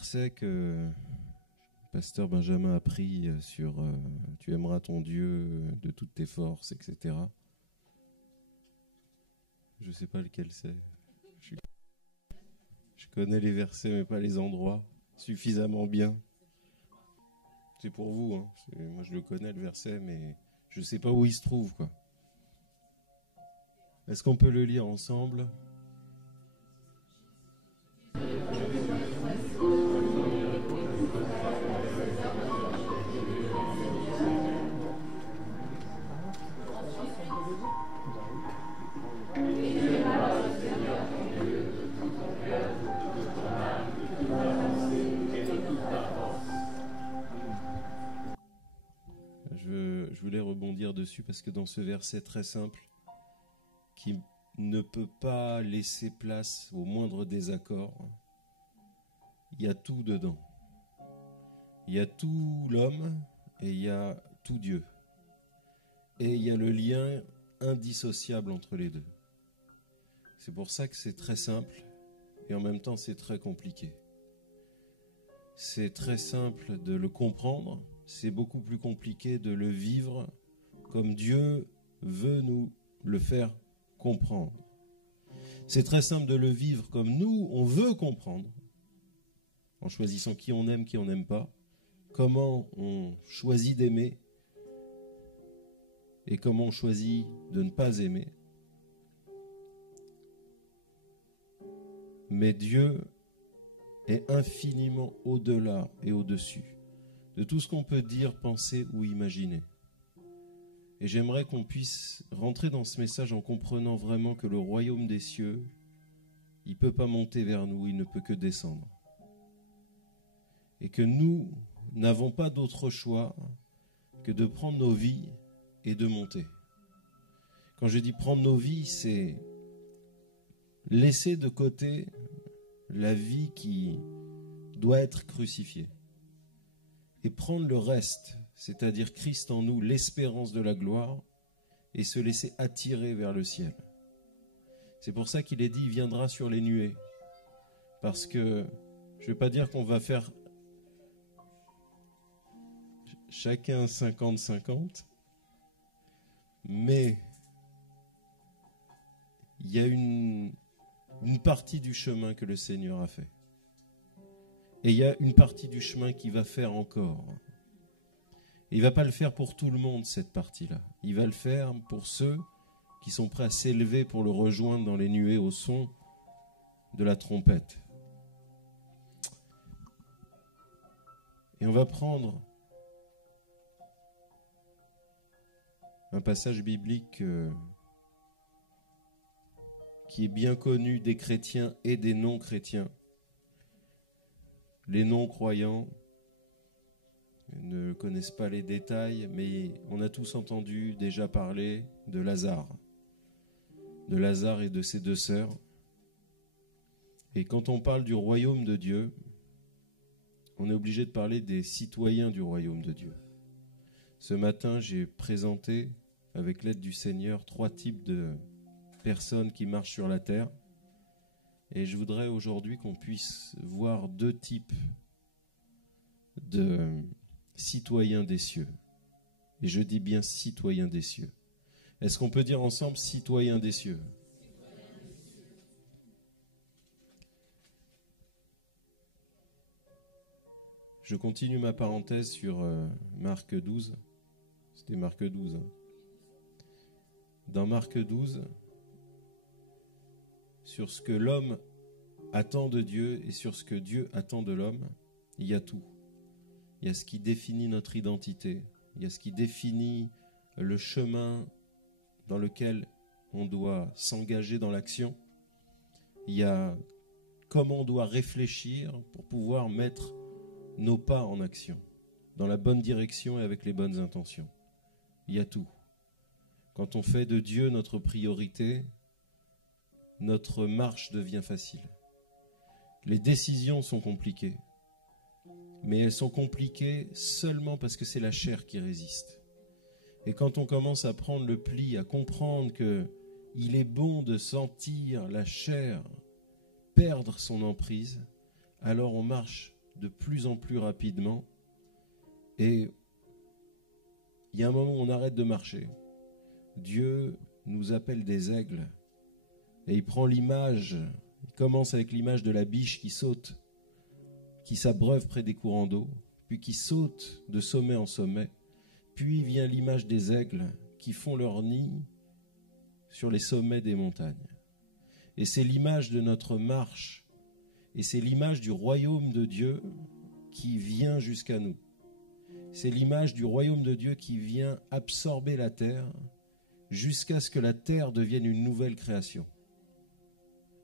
verset que Pasteur Benjamin a pris sur tu aimeras ton Dieu de toutes tes forces, etc. Je ne sais pas lequel c'est. Je connais les versets, mais pas les endroits suffisamment bien. C'est pour vous, hein. Moi je le connais le verset, mais je ne sais pas où il se trouve, quoi. Est-ce qu'on peut le lire ensemble ? Je voulais rebondir dessus parce que dans ce verset très simple, qui ne peut pas laisser place au moindre désaccord, il y a tout dedans. Il y a tout l'homme et il y a tout Dieu. Et il y a le lien indissociable entre les deux. C'est pour ça que c'est très simple et en même temps c'est très compliqué. C'est très simple de le comprendre, c'est beaucoup plus compliqué de le vivre comme Dieu veut nous le faire comprendre. C'est très simple de le vivre comme nous, on veut comprendre, en choisissant qui on aime, qui on n'aime pas, comment on choisit d'aimer et comment on choisit de ne pas aimer. Mais Dieu est infiniment au-delà et au-dessus de tout ce qu'on peut dire, penser ou imaginer. Et j'aimerais qu'on puisse rentrer dans ce message en comprenant vraiment que le royaume des cieux, il ne peut pas monter vers nous, il ne peut que descendre. Et que nous n'avons pas d'autre choix que de prendre nos vies et de monter. Quand je dis prendre nos vies, c'est laisser de côté la vie qui doit être crucifiée et prendre le reste, c'est-à-dire Christ en nous, l'espérance de la gloire, et se laisser attirer vers le ciel. C'est pour ça qu'il est dit, il viendra sur les nuées. Parce que, je ne vais pas dire qu'on va faire chacun 50-50, mais il y a une partie du chemin que le Seigneur a fait. Et il y a une partie du chemin qu'il va faire encore. Et il ne va pas le faire pour tout le monde, cette partie-là. Il va le faire pour ceux qui sont prêts à s'élever pour le rejoindre dans les nuées au son de la trompette. Et on va prendre un passage biblique qui est bien connu des chrétiens et des non-chrétiens. Les non-croyants ne connaissent pas les détails, mais on a tous entendu déjà parler de Lazare et de ses deux sœurs. Et quand on parle du royaume de Dieu, on est obligé de parler des citoyens du royaume de Dieu. Ce matin, j'ai présenté, avec l'aide du Seigneur, 3 types de personnes qui marchent sur la terre. Et je voudrais aujourd'hui qu'on puisse voir 2 types de citoyens des cieux. Et je dis bien citoyens des cieux. Est-ce qu'on peut dire ensemble citoyens des cieux ? Je continue ma parenthèse sur Marc 12. C'était Marc 12. Hein. Dans Marc 12, sur ce que l'homme attend de Dieu et sur ce que Dieu attend de l'homme, il y a tout. Il y a ce qui définit notre identité. Il y a ce qui définit le chemin dans lequel on doit s'engager dans l'action. Il y a comment on doit réfléchir pour pouvoir mettre nos pas en action, dans la bonne direction et avec les bonnes intentions. Il y a tout. Quand on fait de Dieu notre priorité, notre marche devient facile. Les décisions sont compliquées, mais elles sont compliquées seulement parce que c'est la chair qui résiste. Et quand on commence à prendre le pli, à comprendre qu'il est bon de sentir la chair perdre son emprise, alors on marche de plus en plus rapidement. Et il y a un moment où on arrête de marcher. Dieu nous appelle des aigles. Et il prend l'image, il commence avec l'image de la biche qui saute, qui s'abreuve près des courants d'eau, puis qui saute de sommet en sommet. Puis vient l'image des aigles qui font leur nid sur les sommets des montagnes. Et c'est l'image de notre marche, et c'est l'image du royaume de Dieu qui vient jusqu'à nous. C'est l'image du royaume de Dieu qui vient absorber la terre jusqu'à ce que la terre devienne une nouvelle création.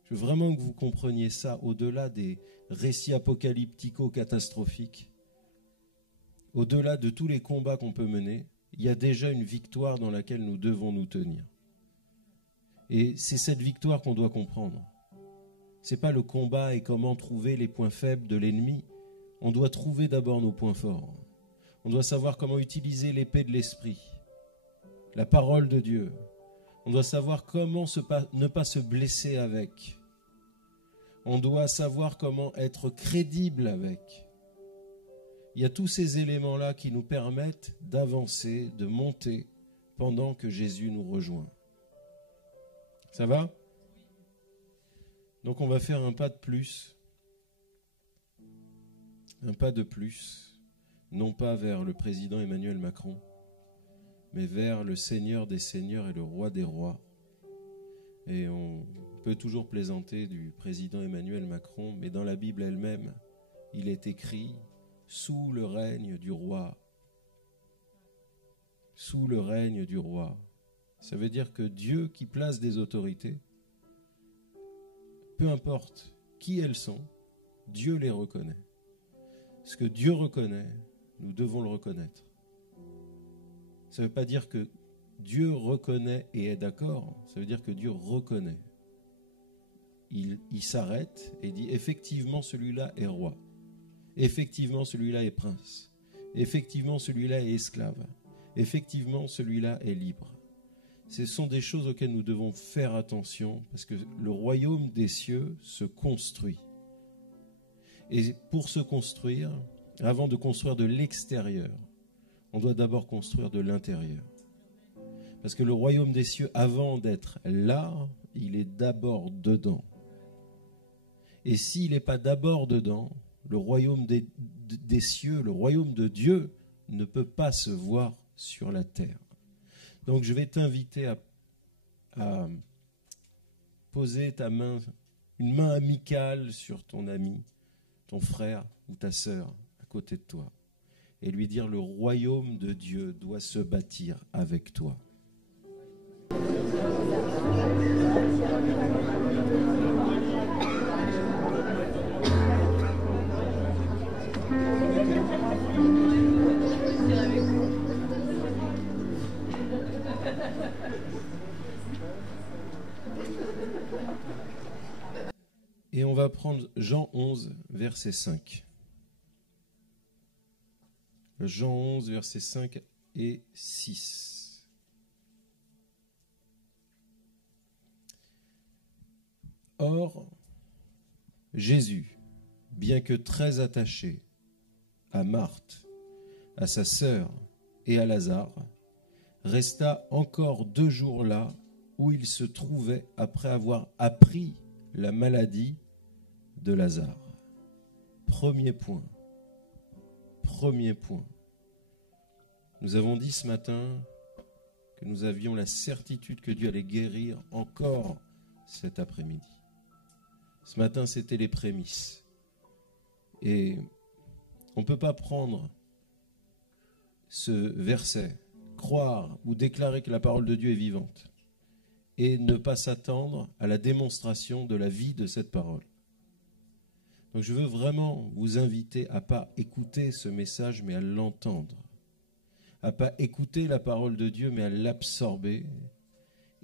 Je veux vraiment que vous compreniez ça au-delà des récits apocalyptico-catastrophiques, au-delà de tous les combats qu'on peut mener. Il y a déjà une victoire dans laquelle nous devons nous tenir. Et c'est cette victoire qu'on doit comprendre. Ce n'est pas le combat et comment trouver les points faibles de l'ennemi. On doit trouver d'abord nos points forts. On doit savoir comment utiliser l'épée de l'esprit, la parole de Dieu. On doit savoir comment ne pas se blesser avec. On doit savoir comment être crédible avec. Il y a tous ces éléments-là qui nous permettent d'avancer, de monter pendant que Jésus nous rejoint. Ça va ? Donc on va faire un pas de plus. Un pas de plus, non pas vers le président Emmanuel Macron, mais vers le Seigneur des Seigneurs et le Roi des Rois. Et on peut toujours plaisanter du président Emmanuel Macron, mais dans la Bible elle-même, il est écrit « sous le règne du roi ». Sous le règne du roi. Ça veut dire que Dieu qui place des autorités, peu importe qui elles sont, Dieu les reconnaît. Ce que Dieu reconnaît, nous devons le reconnaître. Ça ne veut pas dire que Dieu reconnaît et est d'accord, ça veut dire que Dieu reconnaît. Il s'arrête et dit effectivement celui-là est roi, effectivement celui-là est prince, effectivement celui-là est esclave, effectivement celui-là est libre. Ce sont des choses auxquelles nous devons faire attention parce que le royaume des cieux se construit. Et pour se construire, avant de construire de l'extérieur, on doit d'abord construire de l'intérieur. Parce que le royaume des cieux, avant d'être là, il est d'abord dedans. Et s'il n'est pas d'abord dedans, le royaume des cieux, le royaume de Dieu, ne peut pas se voir sur la terre. Donc je vais t'inviter à poser ta main, une main amicale sur ton ami, ton frère ou ta sœur à côté de toi, et lui dire le royaume de Dieu doit se bâtir avec toi. Et on va prendre Jean 11, verset 5. Jean 11, versets 5 et 6. Or, Jésus, bien que très attaché à Marthe, à sa sœur et à Lazare, resta encore 2 jours là où il se trouvait après avoir appris la maladie de Lazare. Premier point. Nous avons dit ce matin que nous avions la certitude que Dieu allait guérir encore cet après-midi. Ce matin, c'était les prémices. Et on ne peut pas prendre ce verset, croire ou déclarer que la parole de Dieu est vivante et ne pas s'attendre à la démonstration de la vie de cette parole. Donc je veux vraiment vous inviter à ne pas écouter ce message, mais à l'entendre. À ne pas écouter la parole de Dieu, mais à l'absorber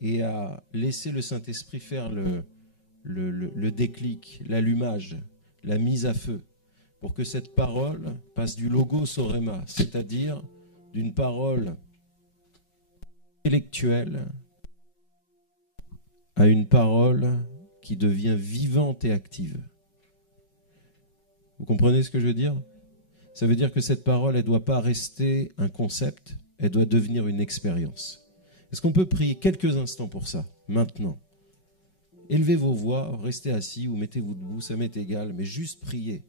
et à laisser le Saint-Esprit faire le déclic, l'allumage, la mise à feu, pour que cette parole passe du logos au rhéma, c'est-à-dire d'une parole intellectuelle à une parole qui devient vivante et active. Vous comprenez ce que je veux dire? Ça veut dire que cette parole, elle ne doit pas rester un concept, elle doit devenir une expérience. Est-ce qu'on peut prier quelques instants pour ça, maintenant? Élevez vos voix, restez assis ou mettez-vous debout, ça m'est égal, mais juste priez.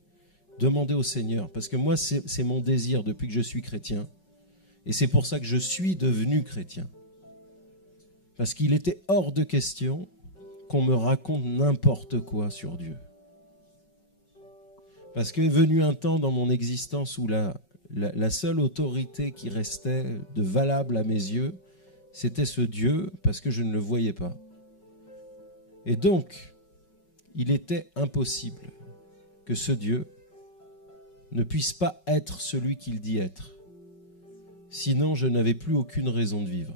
Demandez au Seigneur, parce que moi, c'est mon désir depuis que je suis chrétien, et c'est pour ça que je suis devenu chrétien. Parce qu'il était hors de question qu'on me raconte n'importe quoi sur Dieu. Parce qu'est venu un temps dans mon existence où la seule autorité qui restait de valable à mes yeux, c'était ce Dieu, parce que je ne le voyais pas. Et donc, il était impossible que ce Dieu ne puisse pas être celui qu'il dit être. Sinon, je n'avais plus aucune raison de vivre.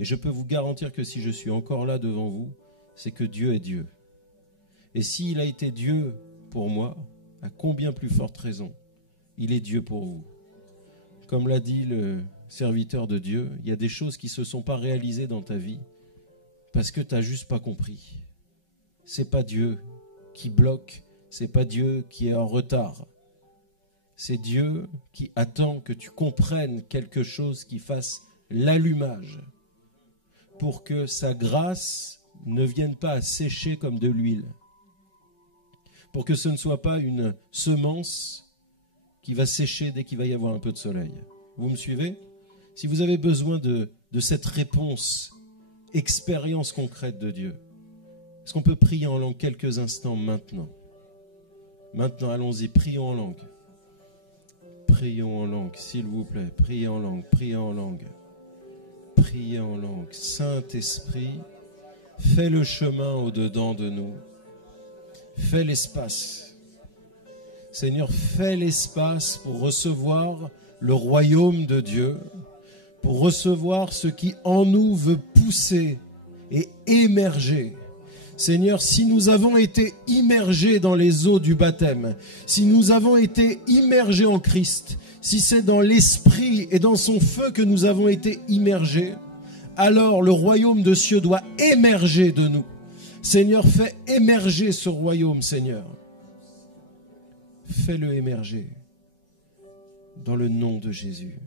Et je peux vous garantir que si je suis encore là devant vous, c'est que Dieu est Dieu. Et s'il a été Dieu pour moi, à combien plus forte raison, il est Dieu pour vous. Comme l'a dit le serviteur de Dieu, il y a des choses qui ne se sont pas réalisées dans ta vie parce que tu n'as juste pas compris. Ce n'est pas Dieu qui bloque, ce n'est pas Dieu qui est en retard. C'est Dieu qui attend que tu comprennes quelque chose qui fasse l'allumage pour que sa grâce ne vienne pas à sécher comme de l'huile. Pour que ce ne soit pas une semence qui va sécher dès qu'il va y avoir un peu de soleil. Vous me suivez? Si vous avez besoin de cette réponse, expérience concrète de Dieu, est-ce qu'on peut prier en langue quelques instants maintenant? Maintenant, allons-y, prions en langue. Prions en langue, s'il vous plaît. Priez en langue, priez en langue. Priez en langue. Saint-Esprit, fais le chemin au-dedans de nous. Fais l'espace. Seigneur, fais l'espace pour recevoir le royaume de Dieu, pour recevoir ce qui en nous veut pousser et émerger. Seigneur, si nous avons été immergés dans les eaux du baptême, si nous avons été immergés en Christ, si c'est dans l'Esprit et dans son feu que nous avons été immergés, alors le royaume de cieux doit émerger de nous. Seigneur, fais émerger ce royaume, Seigneur. Fais-le émerger dans le nom de Jésus.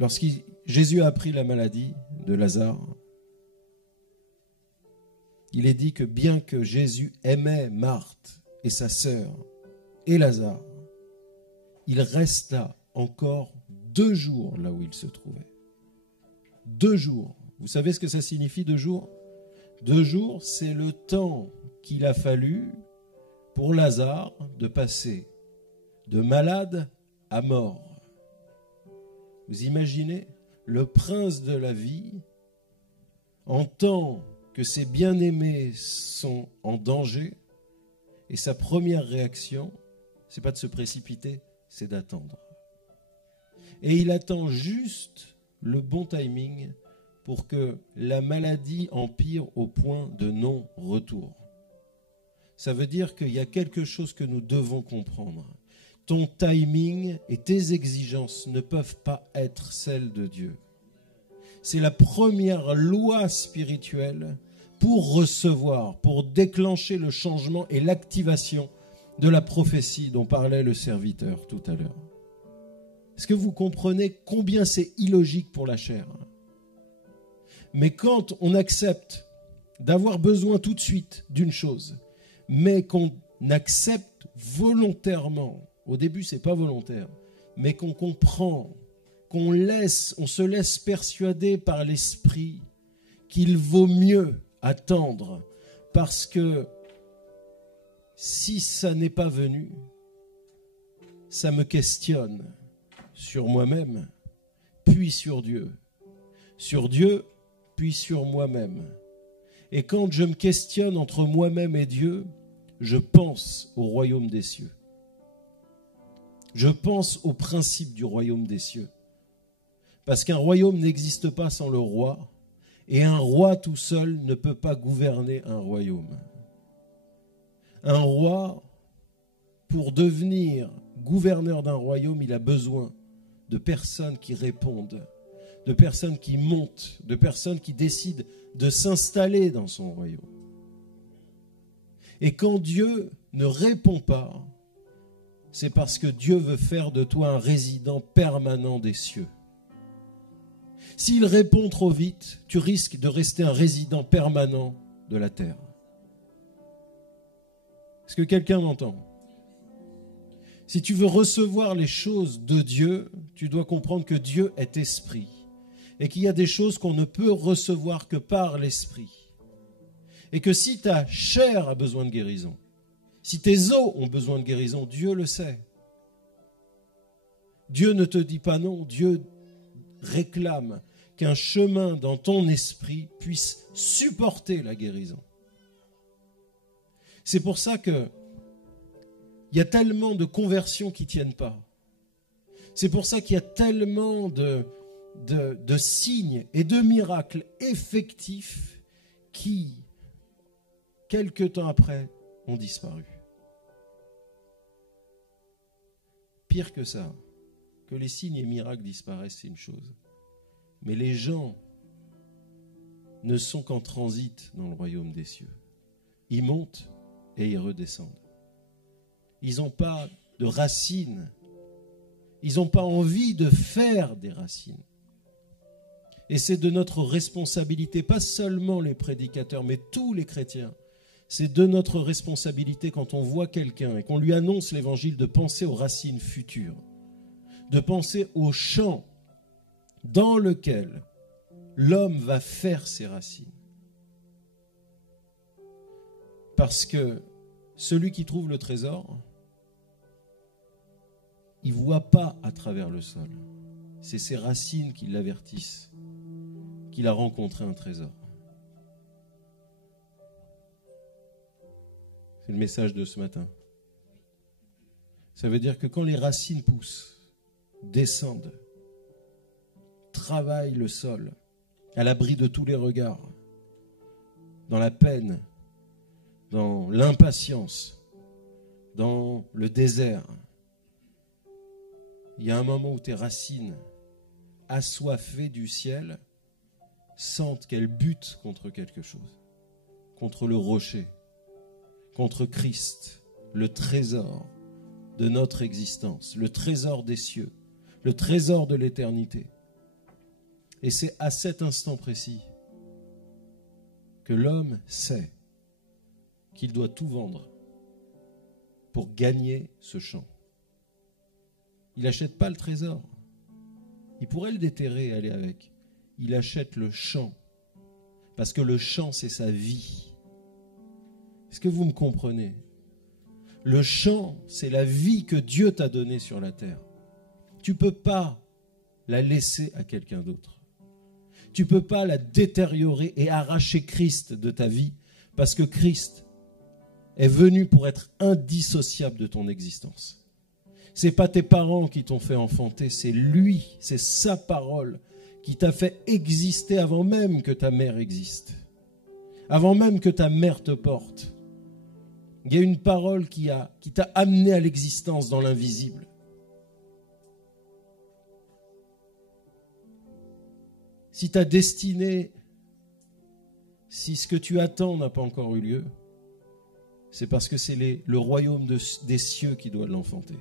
Lorsque Jésus a appris la maladie de Lazare, il est dit que bien que Jésus aimait Marthe et sa sœur et Lazare, il resta encore 2 jours là où il se trouvait. 2 jours. Vous savez ce que ça signifie 2 jours? 2 jours, c'est le temps qu'il a fallu pour Lazare de passer de malade à mort. Vous imaginez? Le prince de la vie entend que ses bien-aimés sont en danger et sa première réaction, ce n'est pas de se précipiter, c'est d'attendre. Et il attend juste le bon timing pour que la maladie empire au point de non-retour. Ça veut dire qu'il y a quelque chose que nous devons comprendre. Ton timing et tes exigences ne peuvent pas être celles de Dieu. C'est la première loi spirituelle pour recevoir, pour déclencher le changement et l'activation de la prophétie dont parlait le serviteur tout à l'heure. Est-ce que vous comprenez combien c'est illogique pour la chair? Mais quand on accepte d'avoir besoin tout de suite d'une chose, mais qu'on accepte volontairement, au début c'est pas volontaire, mais qu'on comprend, on se laisse persuader par l'esprit qu'il vaut mieux attendre, parce que si ça n'est pas venu, ça me questionne sur moi-même, puis sur Dieu, puis sur moi-même. Et quand je me questionne entre moi-même et Dieu, je pense au royaume des cieux. Je pense au principe du royaume des cieux. Parce qu'un royaume n'existe pas sans le roi, et un roi tout seul ne peut pas gouverner un royaume. Un roi, pour devenir gouverneur d'un royaume, il a besoin de personnes qui répondent, de personnes qui montent, de personnes qui décident de s'installer dans son royaume. Et quand Dieu ne répond pas, c'est parce que Dieu veut faire de toi un résident permanent des cieux. S'il répond trop vite, tu risques de rester un résident permanent de la terre. Est-ce que quelqu'un m'entend? Si tu veux recevoir les choses de Dieu, tu dois comprendre que Dieu est esprit et qu'il y a des choses qu'on ne peut recevoir que par l'esprit. Et que si ta chair a besoin de guérison, si tes os ont besoin de guérison, Dieu le sait. Dieu ne te dit pas non, Dieu réclame qu'un chemin dans ton esprit puisse supporter la guérison. C'est pour ça que il y a tellement de conversions qui ne tiennent pas. C'est pour ça qu'il y a tellement de signes et de miracles effectifs qui, quelque temps après, ont disparu. Pire que ça, que les signes et miracles disparaissent, c'est une chose. Mais les gens ne sont qu'en transit dans le royaume des cieux. Ils montent et ils redescendent. Ils n'ont pas de racines. Ils n'ont pas envie de faire des racines. Et c'est de notre responsabilité, pas seulement les prédicateurs, mais tous les chrétiens. C'est de notre responsabilité quand on voit quelqu'un et qu'on lui annonce l'évangile de penser aux racines futures, de penser au champ dans lequel l'homme va faire ses racines. Parce que celui qui trouve le trésor, il ne voit pas à travers le sol. C'est ses racines qui l'avertissent qu'il a rencontré un trésor. C'est le message de ce matin. Ça veut dire que quand les racines poussent, descendent, travaillent le sol, à l'abri de tous les regards, dans la peine, dans l'impatience, dans le désert, il y a un moment où tes racines, assoiffées du ciel, sentent qu'elles butent contre quelque chose, contre le rocher, contre Christ, le trésor de notre existence, le trésor des cieux, le trésor de l'éternité. Et c'est à cet instant précis que l'homme sait qu'il doit tout vendre pour gagner ce champ. Il n'achète pas le trésor. Il pourrait le déterrer et aller avec. Il achète le champ. Parce que le champ, c'est sa vie. Est-ce que vous me comprenez? Le champ, c'est la vie que Dieu t'a donnée sur la terre. Tu ne peux pas la laisser à quelqu'un d'autre. Tu ne peux pas la détériorer et arracher Christ de ta vie parce que Christ est venu pour être indissociable de ton existence. Ce n'est pas tes parents qui t'ont fait enfanter, c'est lui, c'est sa parole qui t'a fait exister avant même que ta mère existe, avant même que ta mère te porte. Il y a une parole qui t'a amené à l'existence dans l'invisible. Si ta destinée, si ce que tu attends n'a pas encore eu lieu, c'est parce que c'est le royaume des cieux qui doit l'enfanter.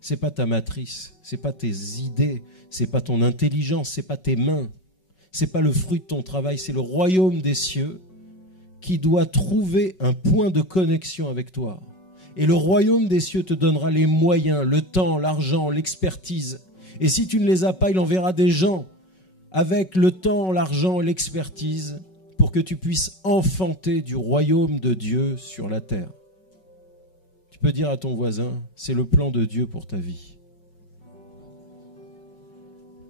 C'est pas ta matrice, c'est pas tes idées, c'est pas ton intelligence, c'est pas tes mains, c'est pas le fruit de ton travail, c'est le royaume des cieux qui doit trouver un point de connexion avec toi. Et le royaume des cieux te donnera les moyens, le temps, l'argent, l'expertise. Et si tu ne les as pas, il enverra des gens avec le temps, l'argent et l'expertise pour que tu puisses enfanter du royaume de Dieu sur la terre. Tu peux dire à ton voisin, c'est le plan de Dieu pour ta vie.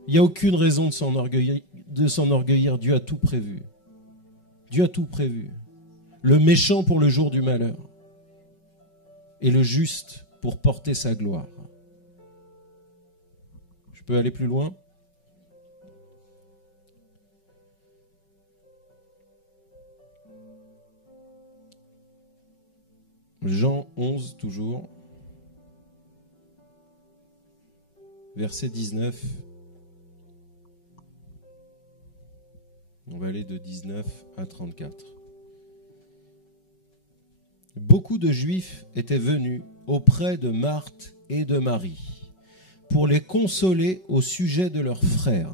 Il n'y a aucune raison de s'enorgueillir. Dieu a tout prévu. Dieu a tout prévu. Le méchant pour le jour du malheur et le juste pour porter sa gloire. Je peux aller plus loin ? Jean 11, toujours, verset 19. On va aller de 19 à 34. beaucoup de Juifs étaient venus auprès de Marthe et de Marie pour les consoler au sujet de leur frère,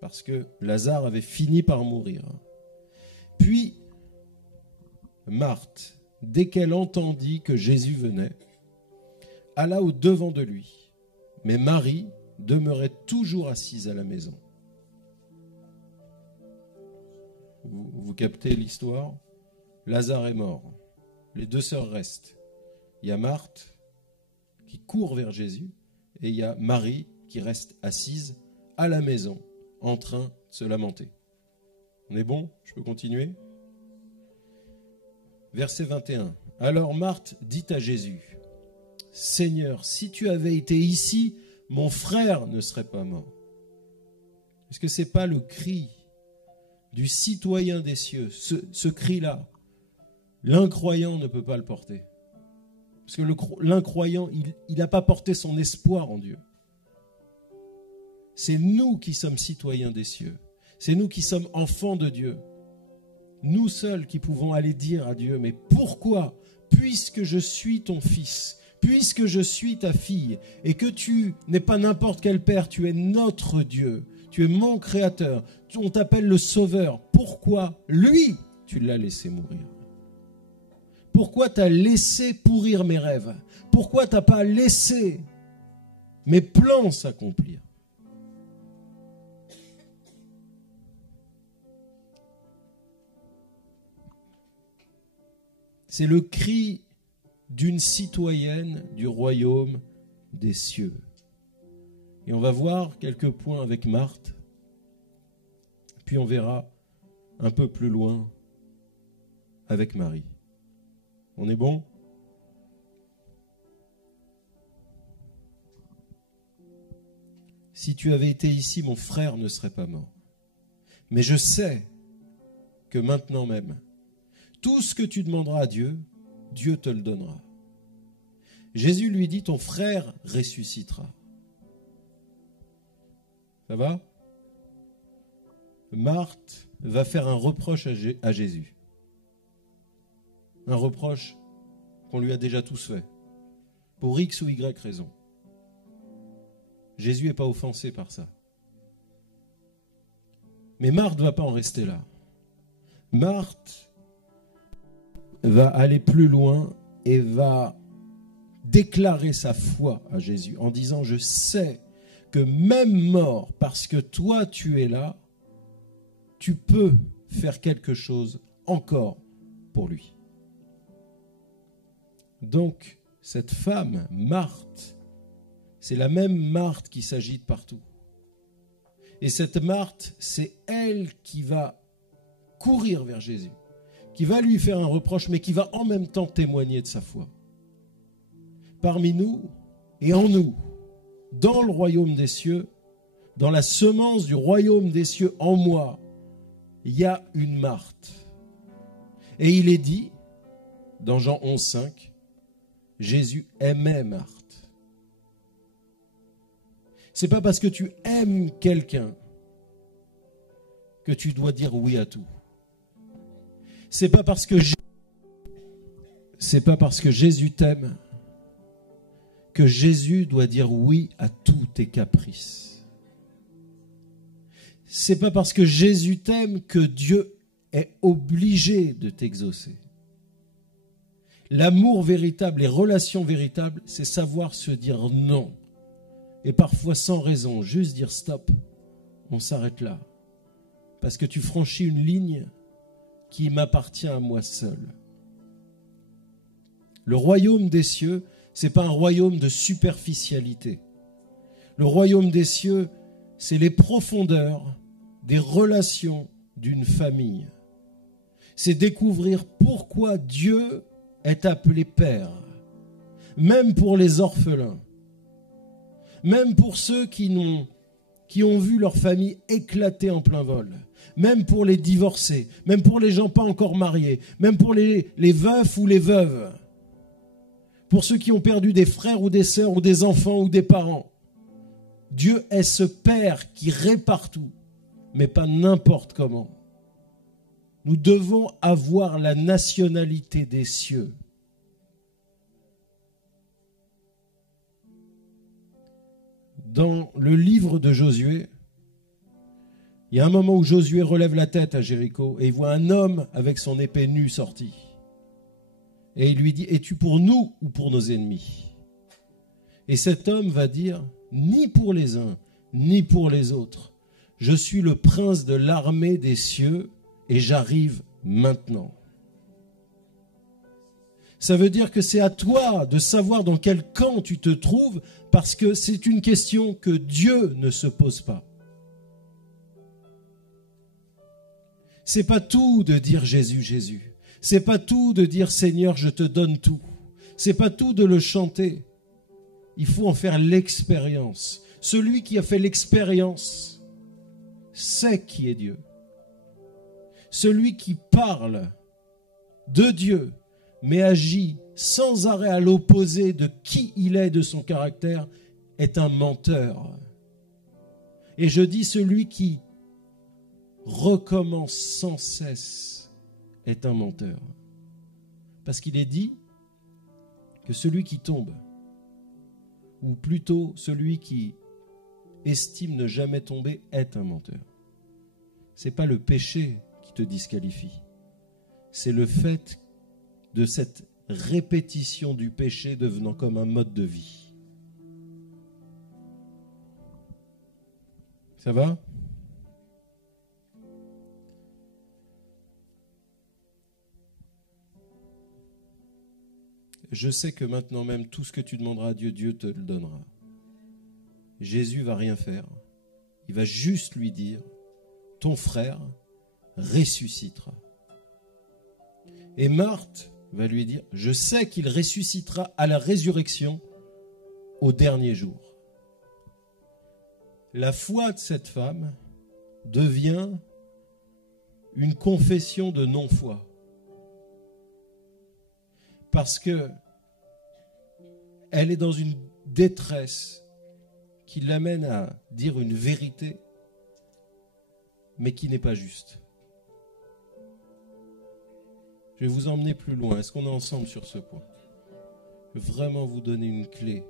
parce que Lazare avait fini par mourir. Puis, Marthe, dès qu'elle entendit que Jésus venait, alla au-devant de lui. Mais Marie demeurait toujours assise à la maison. Vous captez l'histoire? Lazare est mort. Les deux sœurs restent. Il y a Marthe qui court vers Jésus et il y a Marie qui reste assise à la maison en train de se lamenter. On est bon? Je peux continuer? Verset 21. Alors Marthe dit à Jésus, « Seigneur, si tu avais été ici, mon frère ne serait pas mort. » Est-ce que ce n'est pas le cri du citoyen des cieux, ce cri-là? L'incroyant ne peut pas le porter. Parce que l'incroyant, il n'a pas porté son espoir en Dieu. C'est nous qui sommes citoyens des cieux. C'est nous qui sommes enfants de Dieu. Nous seuls qui pouvons aller dire à Dieu, mais pourquoi, puisque je suis ton fils, puisque je suis ta fille, et que tu n'es pas n'importe quel père, tu es notre Dieu, tu es mon créateur, on t'appelle le sauveur, pourquoi lui, tu l'as laissé mourir? Pourquoi tu as laissé pourrir mes rêves? Pourquoi tu n'as pas laissé mes plans s'accomplir? C'est le cri d'une citoyenne du royaume des cieux. Et on va voir quelques points avec Marthe, puis on verra un peu plus loin avec Marie. On est bon? Si tu avais été ici, mon frère ne serait pas mort. Mais je sais que maintenant même, tout ce que tu demanderas à Dieu, Dieu te le donnera. Jésus lui dit, ton frère ressuscitera. Ça va? Marthe va faire un reproche à Jésus. Un reproche qu'on lui a déjà tous fait. Pour X ou Y raison. Jésus n'est pas offensé par ça. Mais Marthe ne va pas en rester là. Marthe va aller plus loin et va déclarer sa foi à Jésus en disant, je sais que même mort, parce que toi tu es là, tu peux faire quelque chose encore pour lui. Donc, cette femme, Marthe, c'est la même Marthe qui s'agite partout. Et cette Marthe, c'est elle qui va courir vers Jésus, qui va lui faire un reproche, mais qui va en même temps témoigner de sa foi. Parmi nous et en nous, dans le royaume des cieux, dans la semence du royaume des cieux en moi, il y a une Marthe. Et il est dit, dans Jean 11,5, Jésus aimait Marthe. C'est pas parce que tu aimes quelqu'un que tu dois dire oui à tout. C'est pas parce que Jésus t'aime que Jésus doit dire oui à tous tes caprices. C'est pas parce que Jésus t'aime que Dieu est obligé de t'exaucer. L'amour véritable, les relations véritables, c'est savoir se dire non. Et parfois sans raison, juste dire stop, on s'arrête là. Parce que tu franchis une ligne qui m'appartient à moi seul. Le royaume des cieux, ce n'est pas un royaume de superficialité. Le royaume des cieux, c'est les profondeurs des relations d'une famille. C'est découvrir pourquoi Dieu est appelé Père, même pour les orphelins, même pour ceux qui ont vu leur famille éclater en plein vol, même pour les divorcés, même pour les gens pas encore mariés, même pour les veufs ou les veuves, pour ceux qui ont perdu des frères ou des sœurs ou des enfants ou des parents. Dieu est ce Père qui répare tout, mais pas n'importe comment. Nous devons avoir la nationalité des cieux. dans le livre de Josué, il y a un moment où Josué relève la tête à Jéricho et il voit un homme avec son épée nue sorti. Et il lui dit, es-tu pour nous ou pour nos ennemis? Et cet homme va dire, ni pour les uns, ni pour les autres. Je suis le prince de l'armée des cieux et j'arrive maintenant. Ça veut dire que c'est à toi de savoir dans quel camp tu te trouves, parce que c'est une question que Dieu ne se pose pas. C'est pas tout de dire Jésus, Jésus. C'est pas tout de dire Seigneur, je te donne tout. C'est pas tout de le chanter. Il faut en faire l'expérience. Celui qui a fait l'expérience sait qui est Dieu. Celui qui parle de Dieu, mais agit sans arrêt à l'opposé de qui il est, de son caractère, est un menteur. Et je dis celui qui recommence sans cesse est un menteur. Parce qu'il est dit que celui qui tombe, ou plutôt celui qui estime ne jamais tomber, est un menteur. Ce n'est pas le péché qui te disqualifie. C'est le fait de cette répétition du péché devenant comme un mode de vie. Ça va ? Je sais que maintenant même, tout ce que tu demanderas à Dieu, Dieu te le donnera. Jésus ne va rien faire. Il va juste lui dire, ton frère ressuscitera. Et Marthe va lui dire, je sais qu'il ressuscitera à la résurrection au dernier jour. La foi de cette femme devient une confession de non-foi. Parce que elle est dans une détresse qui l'amène à dire une vérité, mais qui n'est pas juste. Je vais vous emmener plus loin. Est-ce qu'on est ensemble sur ce point? Je veux vraiment vous donner une clé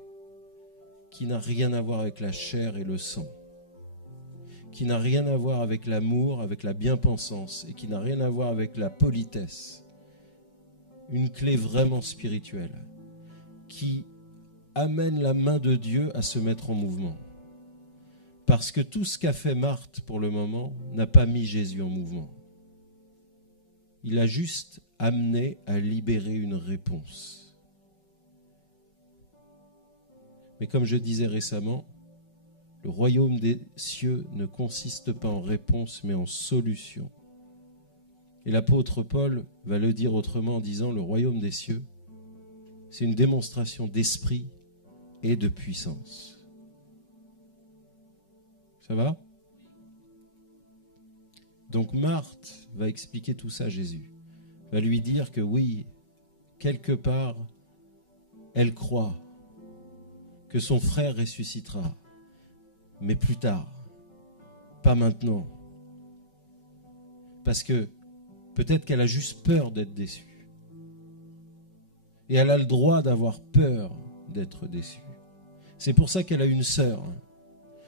qui n'a rien à voir avec la chair et le sang, qui n'a rien à voir avec l'amour, avec la bien-pensance, et qui n'a rien à voir avec la politesse. Une clé vraiment spirituelle qui amène la main de Dieu à se mettre en mouvement. Parce que tout ce qu'a fait Marthe pour le moment n'a pas mis Jésus en mouvement. Il a juste amené à libérer une réponse. Mais comme je disais récemment, le royaume des cieux ne consiste pas en réponse mais en solution. Et l'apôtre Paul va le dire autrement en disant le royaume des cieux, c'est une démonstration d'esprit et de puissance. Ça va? Donc Marthe va expliquer tout ça à Jésus. Va lui dire que oui, quelque part, elle croit que son frère ressuscitera, mais plus tard, pas maintenant. Parce que peut-être qu'elle a juste peur d'être déçue. Et elle a le droit d'avoir peur d'être déçue. C'est pour ça qu'elle a une sœur.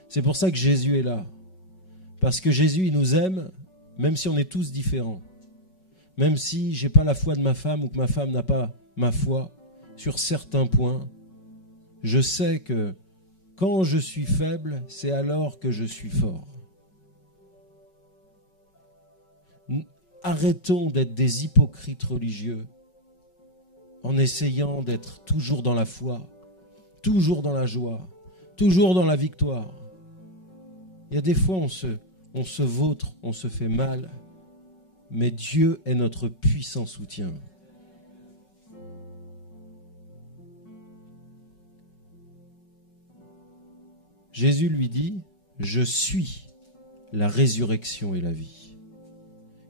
C'est pour ça que Jésus est là. Parce que Jésus, il nous aime, même si on est tous différents. Même si je n'ai pas la foi de ma femme ou que ma femme n'a pas ma foi sur certains points, je sais que quand je suis faible, c'est alors que je suis fort. Arrêtons d'être des hypocrites religieux en essayant d'être toujours dans la foi, toujours dans la joie, toujours dans la victoire. Il y a des fois on se vautre, on se fait mal, mais Dieu est notre puissant soutien. Jésus lui dit, je suis la résurrection et la vie.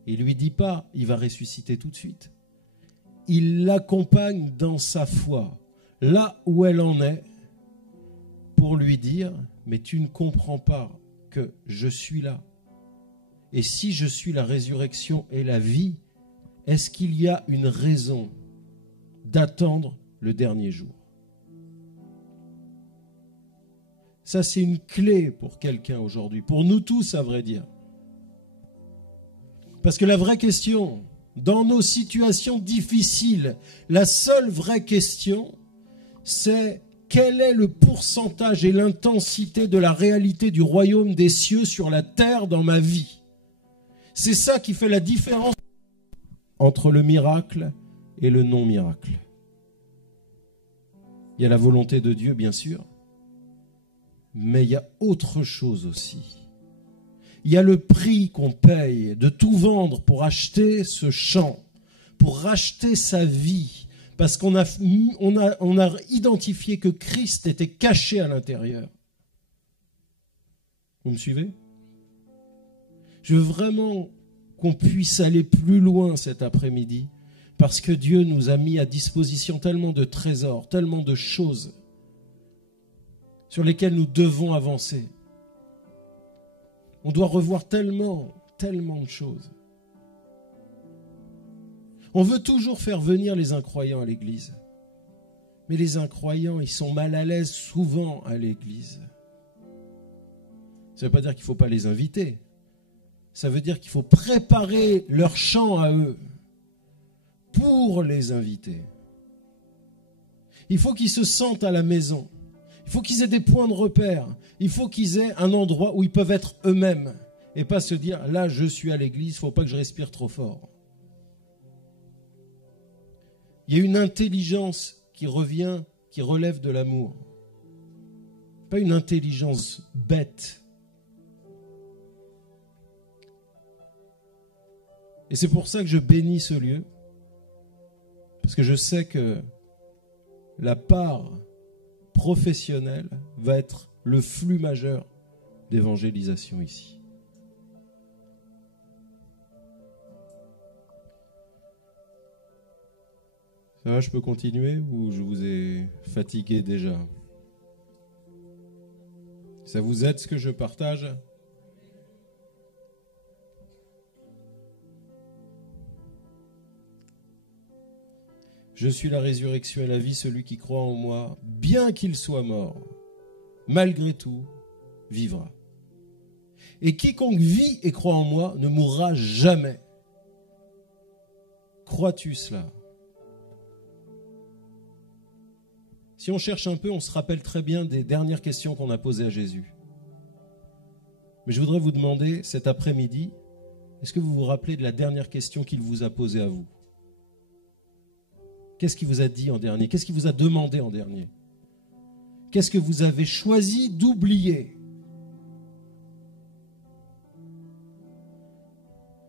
Il ne lui dit pas, il va ressusciter tout de suite. Il l'accompagne dans sa foi, là où elle en est, pour lui dire, mais tu ne comprends pas que je suis là. Et si je suis la résurrection et la vie, est-ce qu'il y a une raison d'attendre le dernier jour? Ça, c'est une clé pour quelqu'un aujourd'hui, pour nous tous, à vrai dire. Parce que la vraie question, dans nos situations difficiles, la seule vraie question, c'est quel est le pourcentage et l'intensité de la réalité du royaume des cieux sur la terre dans ma vie. C'est ça qui fait la différence entre le miracle et le non-miracle. Il y a la volonté de Dieu, bien sûr, mais il y a autre chose aussi. Il y a le prix qu'on paye de tout vendre pour acheter ce champ, pour racheter sa vie, parce qu'on a identifié que Christ était caché à l'intérieur. Vous me suivez? Je veux vraiment qu'on puisse aller plus loin cet après-midi, parce que Dieu nous a mis à disposition tellement de trésors, tellement de choses sur lesquelles nous devons avancer. On doit revoir tellement de choses. On veut toujours faire venir les incroyants à l'église. Mais les incroyants, ils sont mal à l'aise souvent à l'église. Ça ne veut pas dire qu'il ne faut pas les inviter. Ça veut dire qu'il faut préparer leur chant à eux pour les inviter. Il faut qu'ils se sentent à la maison. Il faut qu'ils aient des points de repère. Il faut qu'ils aient un endroit où ils peuvent être eux-mêmes et pas se dire « là, je suis à l'église, il ne faut pas que je respire trop fort ». Il y a une intelligence qui revient, qui relève de l'amour. Pas une intelligence bête. Et c'est pour ça que je bénis ce lieu. Parce que je sais que la part professionnelle va être le flux majeur d'évangélisation ici. Ça va, je peux continuer ou je vous ai fatigué déjà? Ça vous aide ce que je partage? Je suis la résurrection et la vie, celui qui croit en moi, bien qu'il soit mort, malgré tout, vivra. Et quiconque vit et croit en moi ne mourra jamais. Crois-tu cela? Si on cherche un peu, on se rappelle très bien des dernières questions qu'on a posées à Jésus. Mais je voudrais vous demander cet après-midi, est-ce que vous vous rappelez de la dernière question qu'il vous a posée à vous? Qu'est-ce qu'il vous a dit en dernier? Qu'est-ce qu'il vous a demandé en dernier? Qu'est-ce que vous avez choisi d'oublier?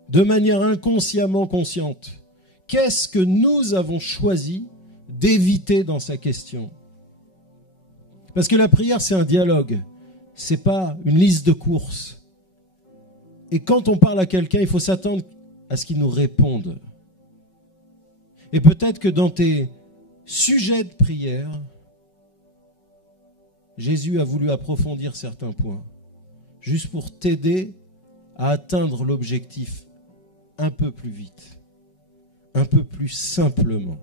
De manière inconsciemment consciente, qu'est-ce que nous avons choisi d'éviter dans sa question? Parce que la prière, c'est un dialogue. Ce n'est pas une liste de courses. Et quand on parle à quelqu'un, il faut s'attendre à ce qu'il nous réponde. Et peut-être que dans tes sujets de prière, Jésus a voulu approfondir certains points, juste pour t'aider à atteindre l'objectif un peu plus vite, un peu plus simplement.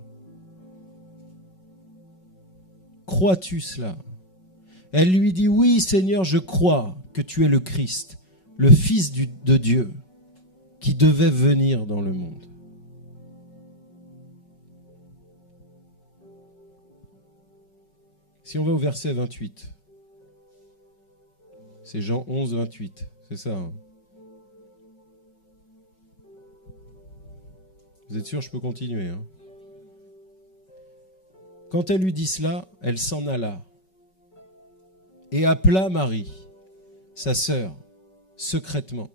Crois-tu cela? Elle lui dit, oui Seigneur, je crois que tu es le Christ, le Fils de Dieu, qui devait venir dans le monde. Si on va au verset 28, c'est Jean 11, 28, c'est ça. Hein? Vous êtes sûr, je peux continuer. Hein? Quand elle lui dit cela, elle s'en alla et appela Marie, sa sœur, secrètement,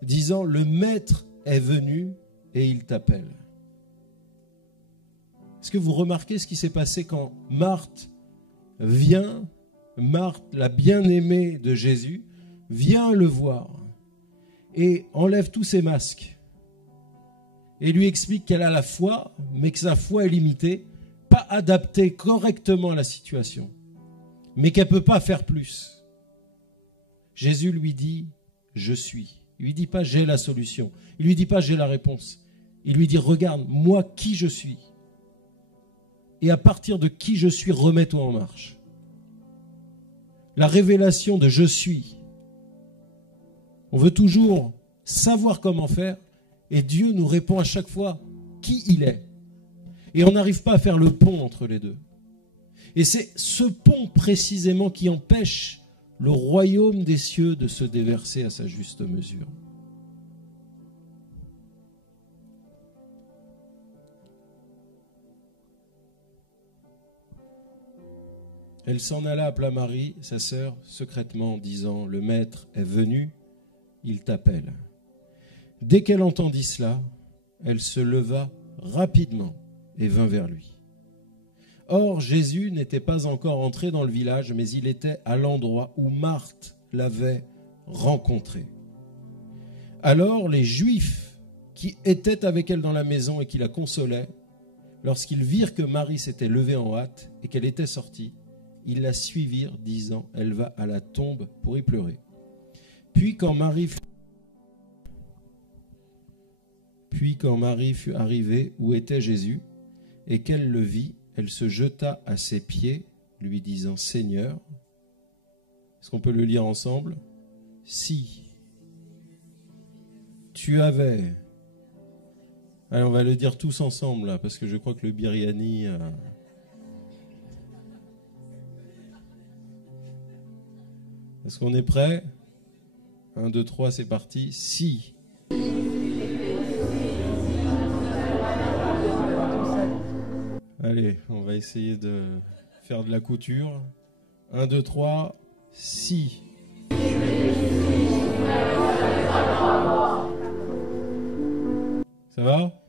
disant, le Maître est venu et il t'appelle. Est-ce que vous remarquez ce qui s'est passé quand Marthe vient, Marthe, la bien-aimée de Jésus, vient le voir et enlève tous ses masques et lui explique qu'elle a la foi, mais que sa foi est limitée, pas adaptée correctement à la situation, mais qu'elle ne peut pas faire plus. Jésus lui dit, je suis. Il lui dit pas, j'ai la solution. Il lui dit pas, j'ai la réponse. Il lui dit, regarde, moi qui je suis. Et à partir de qui je suis, remets-toi en marche. la révélation de je suis. On veut toujours savoir comment faire et Dieu nous répond à chaque fois qui il est. Et on n'arrive pas à faire le pont entre les deux. Et c'est ce pont précisément qui empêche le royaume des cieux de se déverser à sa juste mesure. Elle s'en alla, appela Marie, sa sœur, secrètement, disant, « Le maître est venu, il t'appelle. » Dès qu'elle entendit cela, elle se leva rapidement et vint vers lui. Or, Jésus n'était pas encore entré dans le village, mais il était à l'endroit où Marthe l'avait rencontré. Alors, les Juifs qui étaient avec elle dans la maison et qui la consolaient, lorsqu'ils virent que Marie s'était levée en hâte et qu'elle était sortie, ils la suivirent, disant, « Elle va à la tombe pour y pleurer. » Puis quand Marie fut arrivée où était Jésus, et qu'elle le vit, elle se jeta à ses pieds, lui disant, « Seigneur, est-ce qu'on peut le lire ensemble? Si tu avais... » Allez, on va le dire tous ensemble, là, parce que je crois que le biryani... Est-ce qu'on est prêt? 1, 2, 3, c'est parti. Si. Allez, on va essayer de faire de la couture. 1, 2, 3, si. Ça va?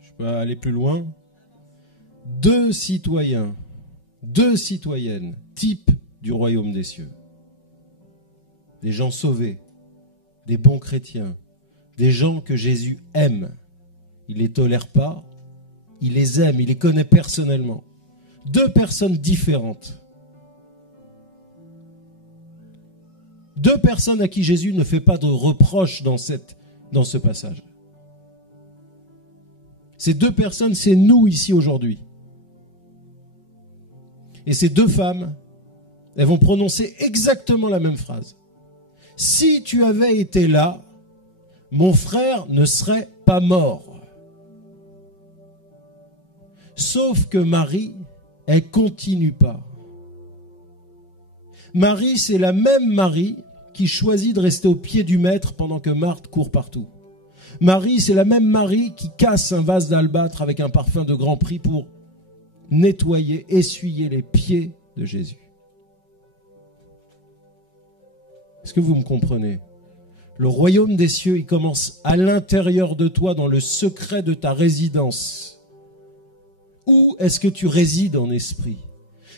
Je peux aller plus loin. 2 citoyens, 2 citoyennes, type du royaume des cieux. Des gens sauvés, des bons chrétiens, des gens que Jésus aime. Il ne les tolère pas, il les aime, il les connaît personnellement. 2 personnes différentes. 2 personnes à qui Jésus ne fait pas de reproches dans ce passage. Ces 2 personnes, c'est nous ici aujourd'hui. Et ces 2 femmes, elles vont prononcer exactement la même phrase. Si tu avais été là, mon frère ne serait pas mort. Sauf que Marie, elle continue pas. Marie, c'est la même Marie qui choisit de rester au pied du maître pendant que Marthe court partout. Marie, c'est la même Marie qui casse un vase d'albâtre avec un parfum de grand prix pour nettoyer, essuyer les pieds de Jésus. Est-ce que vous me comprenez? Le royaume des cieux, il commence à l'intérieur de toi, dans le secret de ta résidence. Où est-ce que tu résides en esprit?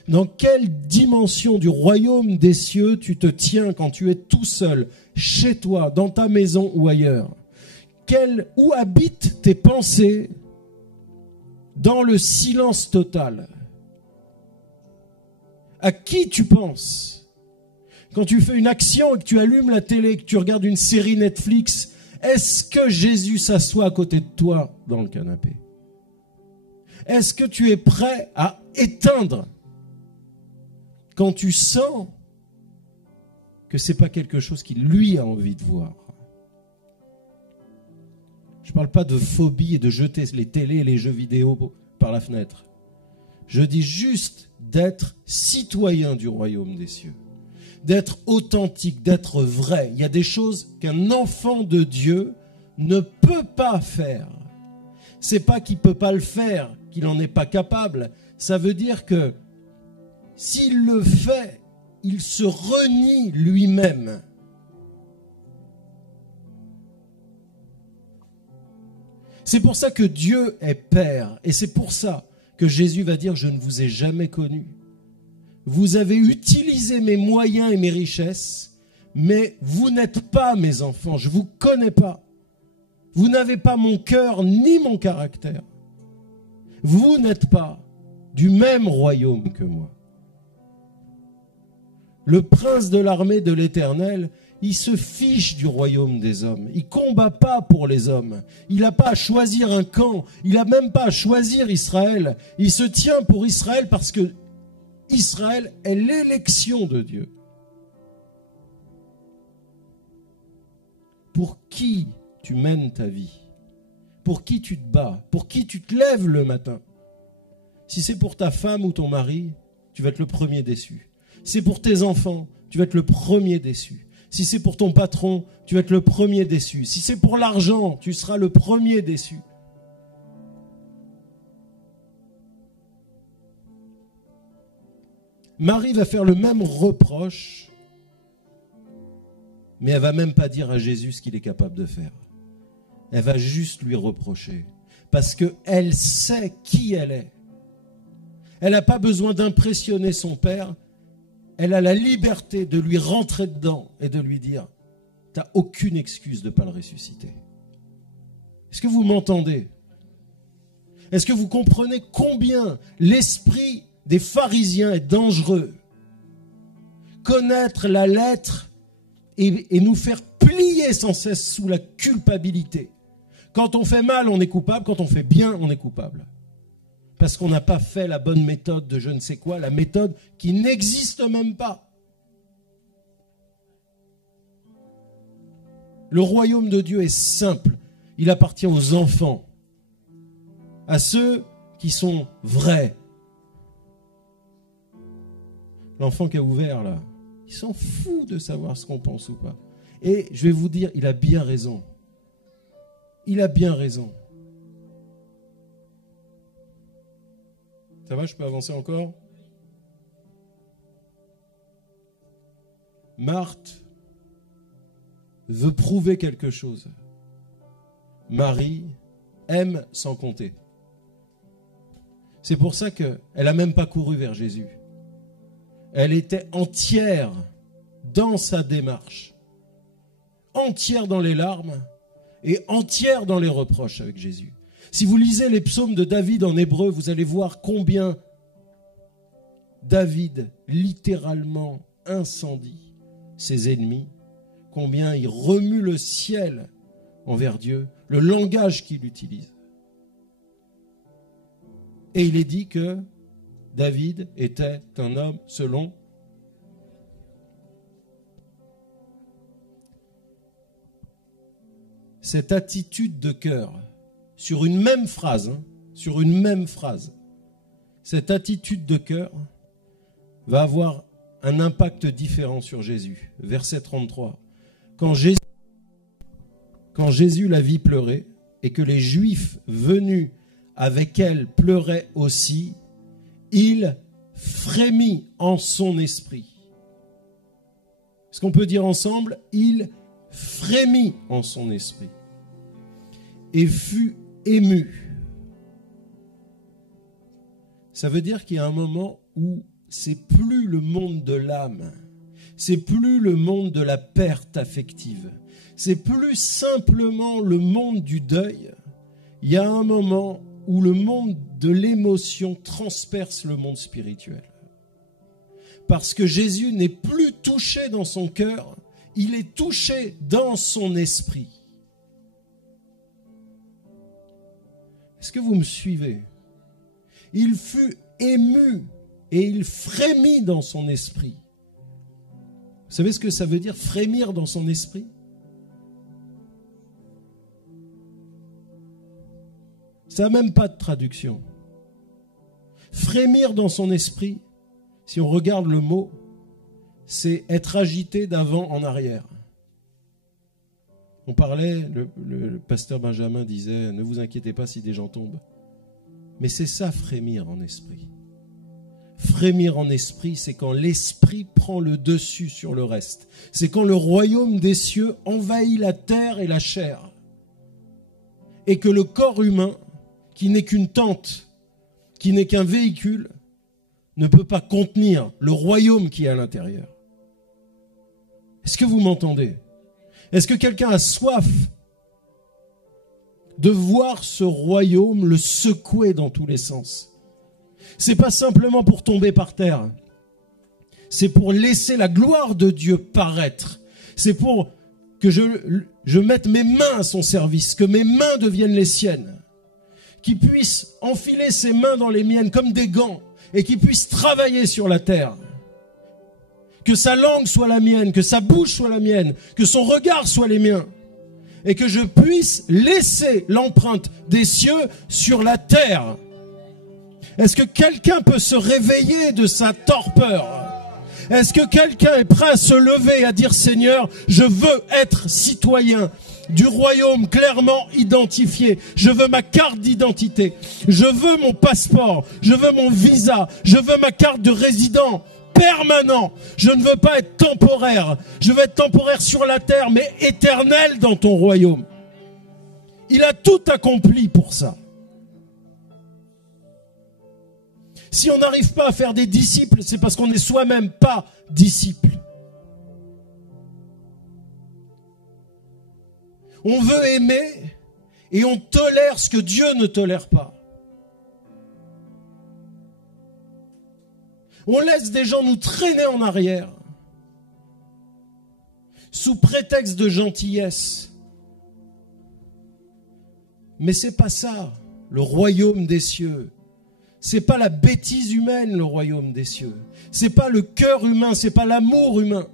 Dans quelle dimension du royaume des cieux tu te tiens quand tu es tout seul, chez toi, dans ta maison ou ailleurs? Où habitent tes pensées dans le silence total? À qui tu penses? Quand tu fais une action et que tu allumes la télé, que tu regardes une série Netflix, est-ce que Jésus s'assoit à côté de toi dans le canapé? Est-ce que tu es prêt à éteindre quand tu sens que ce n'est pas quelque chose qu'il lui a envie de voir? Je ne parle pas de phobie et de jeter les télés et les jeux vidéo par la fenêtre. Je dis juste d'être citoyen du royaume des cieux. D'être authentique, d'être vrai. Il y a des choses qu'un enfant de Dieu ne peut pas faire. C'est pas qu'il ne peut pas le faire, qu'il n'en est pas capable. Ça veut dire que s'il le fait, il se renie lui-même. C'est pour ça que Dieu est Père. Et c'est pour ça que Jésus va dire « Je ne vous ai jamais connu ». Vous avez utilisé mes moyens et mes richesses, mais vous n'êtes pas mes enfants, je ne vous connais pas. Vous n'avez pas mon cœur ni mon caractère. Vous n'êtes pas du même royaume que moi. Le prince de l'armée de l'Éternel, il se fiche du royaume des hommes. Il ne combat pas pour les hommes. Il n'a pas à choisir un camp. Il n'a même pas à choisir Israël. Il se tient pour Israël parce que Israël est l'élection de Dieu. pour qui tu mènes ta vie, pour qui tu te bats, pour qui tu te lèves le matin. Si c'est pour ta femme ou ton mari, tu vas être le premier déçu. Si c'est pour tes enfants, tu vas être le premier déçu. Si c'est pour ton patron, tu vas être le premier déçu. Si c'est pour l'argent, tu seras le premier déçu. Marie va faire le même reproche, mais elle va même pas dire à Jésus ce qu'il est capable de faire. Elle va juste lui reprocher, parce qu'elle sait qui elle est. Elle n'a pas besoin d'impressionner son père. Elle a la liberté de lui rentrer dedans et de lui dire « T'as aucune excuse de ne pas le ressusciter. » Est-ce que vous m'entendez? Est-ce que vous comprenez combien l'esprit des pharisiens est dangereux? Connaître la lettre et nous faire plier sans cesse sous la culpabilité. Quand on fait mal, on est coupable. Quand on fait bien, on est coupable. Parce qu'on n'a pas fait la bonne méthode de je ne sais quoi, la méthode qui n'existe même pas. Le royaume de Dieu est simple. Il appartient aux enfants, à ceux qui sont vrais. L'enfant qui a ouvert là, il s'en fout de savoir ce qu'on pense ou pas. Et je vais vous dire, il a bien raison. Il a bien raison. Ça va, je peux avancer encore? Marthe veut prouver quelque chose. Marie aime sans compter. C'est pour ça qu'elle n'a même pas couru vers Jésus. Elle était entière dans sa démarche, entière dans les larmes et entière dans les reproches avec Jésus. Si vous lisez les psaumes de David en hébreu, vous allez voir combien David littéralement incendie ses ennemis, combien il remue le ciel envers Dieu, le langage qu'il utilise. Et il est dit que David était un homme selon cette attitude de cœur. Sur une même phrase, cette attitude de cœur va avoir un impact différent sur Jésus. Verset 33. Quand Jésus la vit pleurer et que les Juifs venus avec elle pleuraient aussi, il frémit en son esprit. Est-ce qu'on peut dire ensemble? Il frémit en son esprit et fut ému. Ça veut dire qu'il y a un moment où c'est plus le monde de l'âme, c'est plus le monde de la perte affective, c'est plus simplement le monde du deuil. Il y a un moment où le monde de l'émotion transperce le monde spirituel. Parce que Jésus n'est plus touché dans son cœur, il est touché dans son esprit. Est-ce que vous me suivez? Il fut ému et il frémit dans son esprit. Vous savez ce que ça veut dire, frémir dans son esprit? Ça n'a même pas de traduction. Frémir dans son esprit, si on regarde le mot, c'est être agité d'avant en arrière. On parlait, le pasteur Benjamin disait, ne vous inquiétez pas si des gens tombent. Mais c'est ça, frémir en esprit. Frémir en esprit, c'est quand l'esprit prend le dessus sur le reste. C'est quand le royaume des cieux envahit la terre et la chair. Et que le corps humain, qui n'est qu'une tente, qui n'est qu'un véhicule, ne peut pas contenir le royaume qui est à l'intérieur. Est-ce que vous m'entendez? Est-ce que quelqu'un a soif de voir ce royaume le secouer dans tous les sens? C'est pas simplement pour tomber par terre. C'est pour laisser la gloire de Dieu paraître. C'est pour que je mette mes mains à son service, que mes mains deviennent les siennes, qu'il puisse enfiler ses mains dans les miennes comme des gants et qu'il puisse travailler sur la terre. Que sa langue soit la mienne, que sa bouche soit la mienne, que son regard soit les miens. et que je puisse laisser l'empreinte des cieux sur la terre. Est-ce que quelqu'un peut se réveiller de sa torpeur? Est-ce que quelqu'un est prêt à se lever et à dire, Seigneur, je veux être citoyen du royaume clairement identifié. Je veux ma carte d'identité. Je veux mon passeport. Je veux mon visa. Je veux ma carte de résident permanent. Je ne veux pas être temporaire. Je veux être temporaire sur la terre, mais éternel dans ton royaume. Il a tout accompli pour ça. Si on n'arrive pas à faire des disciples, c'est parce qu'on n'est soi-même pas disciple. On veut aimer et on tolère ce que Dieu ne tolère pas. On laisse des gens nous traîner en arrière sous prétexte de gentillesse. Mais c'est pas ça, le royaume des cieux. C'est pas la bêtise humaine, le royaume des cieux. C'est pas le cœur humain, c'est pas l'amour humain.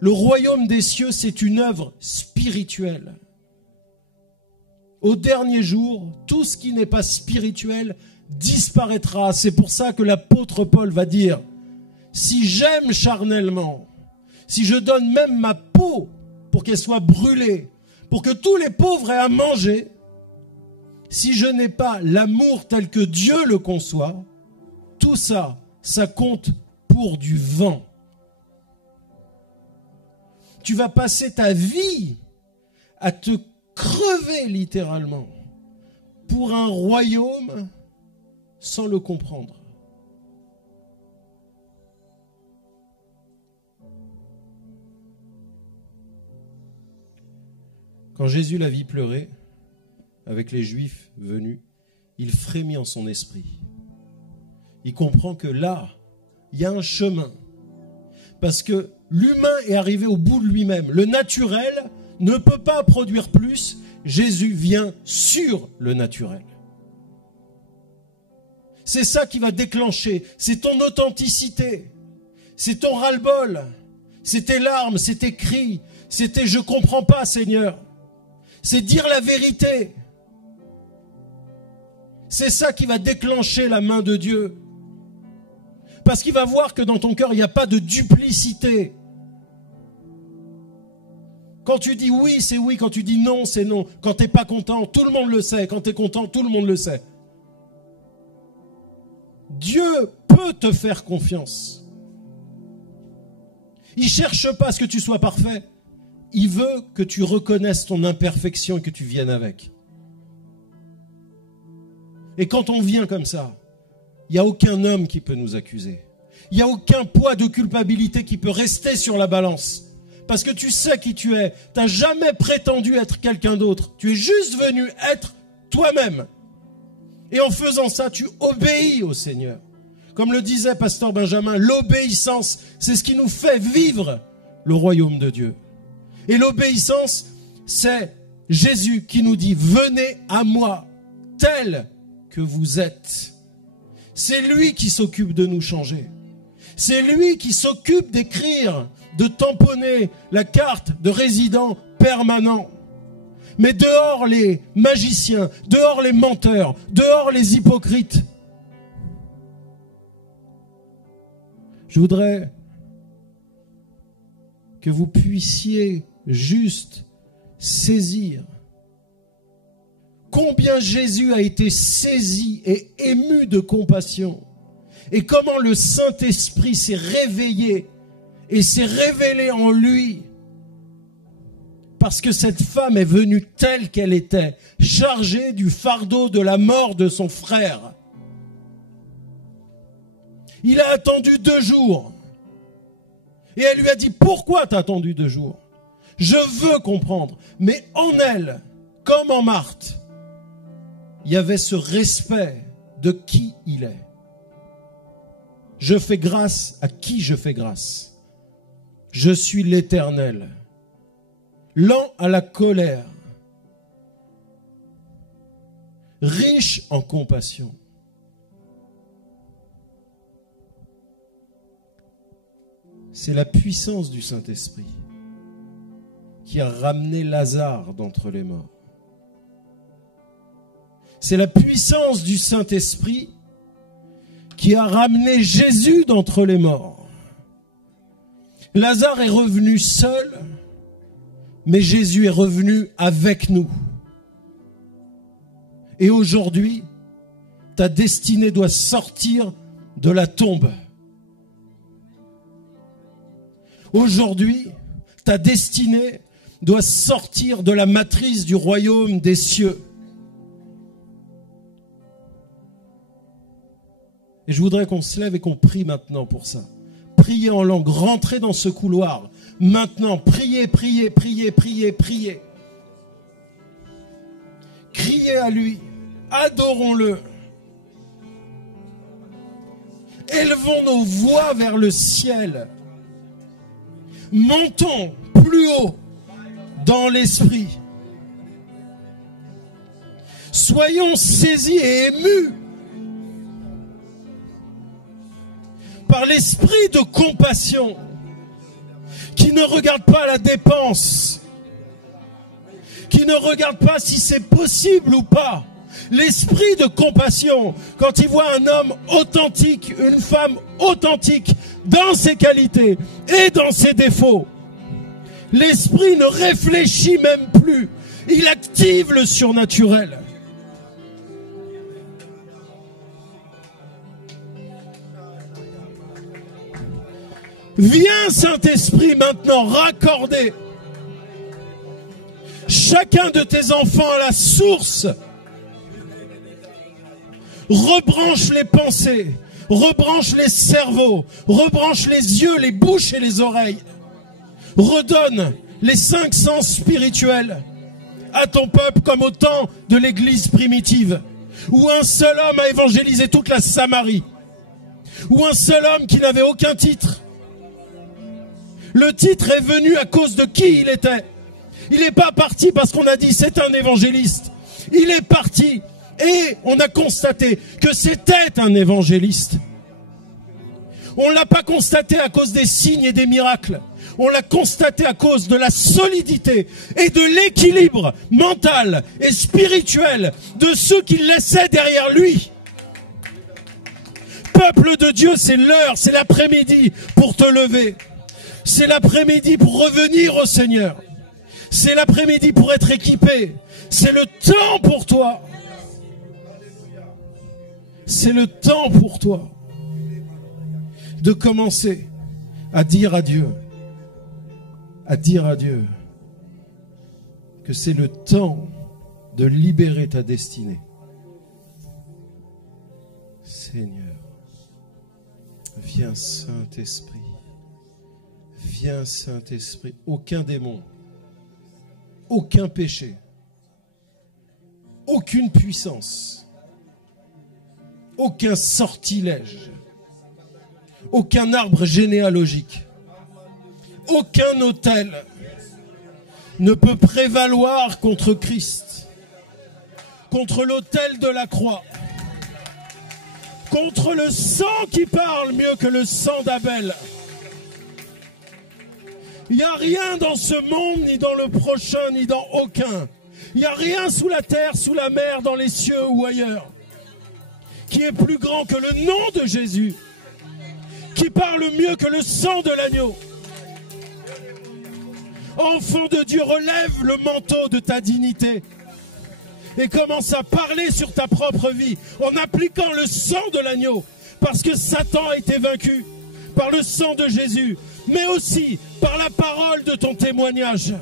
Le royaume des cieux, c'est une œuvre spirituelle. Au dernier jour, tout ce qui n'est pas spirituel disparaîtra. C'est pour ça que l'apôtre Paul va dire, si j'aime charnellement, si je donne même ma peau pour qu'elle soit brûlée, pour que tous les pauvres aient à manger, si je n'ai pas l'amour tel que Dieu le conçoit, tout ça, ça compte pour du vent. Tu vas passer ta vie à te crever littéralement pour un royaume sans le comprendre. Quand Jésus la vit pleurer avec les Juifs venus, il frémit en son esprit. Il comprend que là, il y a un chemin. Parce que l'humain est arrivé au bout de lui-même. Le naturel ne peut pas produire plus. Jésus vient sur le naturel. C'est ça qui va déclencher. C'est ton authenticité. C'est ton ras-le-bol. C'est tes larmes, c'est tes cris. C'est tes « je comprends pas, Seigneur ». C'est dire la vérité. C'est ça qui va déclencher la main de Dieu. Parce qu'il va voir que dans ton cœur, il n'y a pas de duplicité. Quand tu dis oui, c'est oui. Quand tu dis non, c'est non. Quand tu n'es pas content, tout le monde le sait. Quand tu es content, tout le monde le sait. Dieu peut te faire confiance. Il ne cherche pas à ce que tu sois parfait. Il veut que tu reconnaisses ton imperfection et que tu viennes avec. Et quand on vient comme ça, il n'y a aucun homme qui peut nous accuser. Il n'y a aucun poids de culpabilité qui peut rester sur la balance. Parce que tu sais qui tu es. Tu n'as jamais prétendu être quelqu'un d'autre. Tu es juste venu être toi-même. Et en faisant ça, tu obéis au Seigneur. Comme le disait Pasteur Benjamin, l'obéissance, c'est ce qui nous fait vivre le royaume de Dieu. Et l'obéissance, c'est Jésus qui nous dit « Venez à moi, tel que vous êtes ». C'est lui qui s'occupe de nous changer. C'est lui qui s'occupe d'écrire, de tamponner la carte de résident permanent. Mais dehors les magiciens, dehors les menteurs, dehors les hypocrites. Je voudrais que vous puissiez juste saisir combien Jésus a été saisi et ému de compassion et comment le Saint-Esprit s'est réveillé et s'est révélé en lui parce que cette femme est venue telle qu'elle était, chargée du fardeau de la mort de son frère. Il a attendu 2 jours et elle lui a dit « Pourquoi t'as attendu 2 jours ? Je veux comprendre. » Mais en elle, comme en Marthe, il y avait ce respect de qui il est. Je fais grâce à qui je fais grâce. Je suis l'Éternel, lent à la colère, riche en compassion. C'est la puissance du Saint-Esprit qui a ramené Lazare d'entre les morts. C'est la puissance du Saint-Esprit qui a ramené Jésus d'entre les morts. Lazare est revenu seul, mais Jésus est revenu avec nous. Et aujourd'hui, ta destinée doit sortir de la tombe. Aujourd'hui, ta destinée doit sortir de la matrice du royaume des cieux. Et je voudrais qu'on se lève et qu'on prie maintenant pour ça. Priez en langue, rentrez dans ce couloir. Maintenant, priez, priez, priez, priez, priez. Criez à lui, adorons-le. Élevons nos voix vers le ciel. Montons plus haut dans l'esprit. Soyons saisis et émus par l'esprit de compassion qui ne regarde pas la dépense, qui ne regarde pas si c'est possible ou pas. L'esprit de compassion, quand il voit un homme authentique, une femme authentique, dans ses qualités et dans ses défauts, l'esprit ne réfléchit même plus, il active le surnaturel. Viens, Saint-Esprit, maintenant, raccorder chacun de tes enfants à la source. Rebranche les pensées, rebranche les cerveaux, rebranche les yeux, les bouches et les oreilles. Redonne les 5 sens spirituels à ton peuple comme au temps de l'église primitive, où un seul homme a évangélisé toute la Samarie, où un seul homme qui n'avait aucun titre. Le titre est venu à cause de qui il était. Il n'est pas parti parce qu'on a dit c'est un évangéliste. Il est parti et on a constaté que c'était un évangéliste. On ne l'a pas constaté à cause des signes et des miracles. On l'a constaté à cause de la solidité et de l'équilibre mental et spirituel de ceux qui laissaient derrière lui. Peuple de Dieu, c'est l'heure, c'est l'après-midi pour te lever. C'est l'après-midi pour revenir au Seigneur. C'est l'après-midi pour être équipé. C'est le temps pour toi. C'est le temps pour toi de commencer à dire à Dieu que c'est le temps de libérer ta destinée. Seigneur, viens Saint-Esprit. Viens Saint-Esprit. Aucun démon, aucun péché, aucune puissance, aucun sortilège, aucun arbre généalogique, aucun autel ne peut prévaloir contre Christ, contre l'autel de la croix, contre le sang qui parle mieux que le sang d'Abel. Il n'y a rien dans ce monde, ni dans le prochain, ni dans aucun. Il n'y a rien sous la terre, sous la mer, dans les cieux ou ailleurs, qui est plus grand que le nom de Jésus, qui parle mieux que le sang de l'agneau. Enfant de Dieu, relève le manteau de ta dignité et commence à parler sur ta propre vie en appliquant le sang de l'agneau, parce que Satan a été vaincu par le sang de Jésus, mais aussi par la parole de ton témoignage.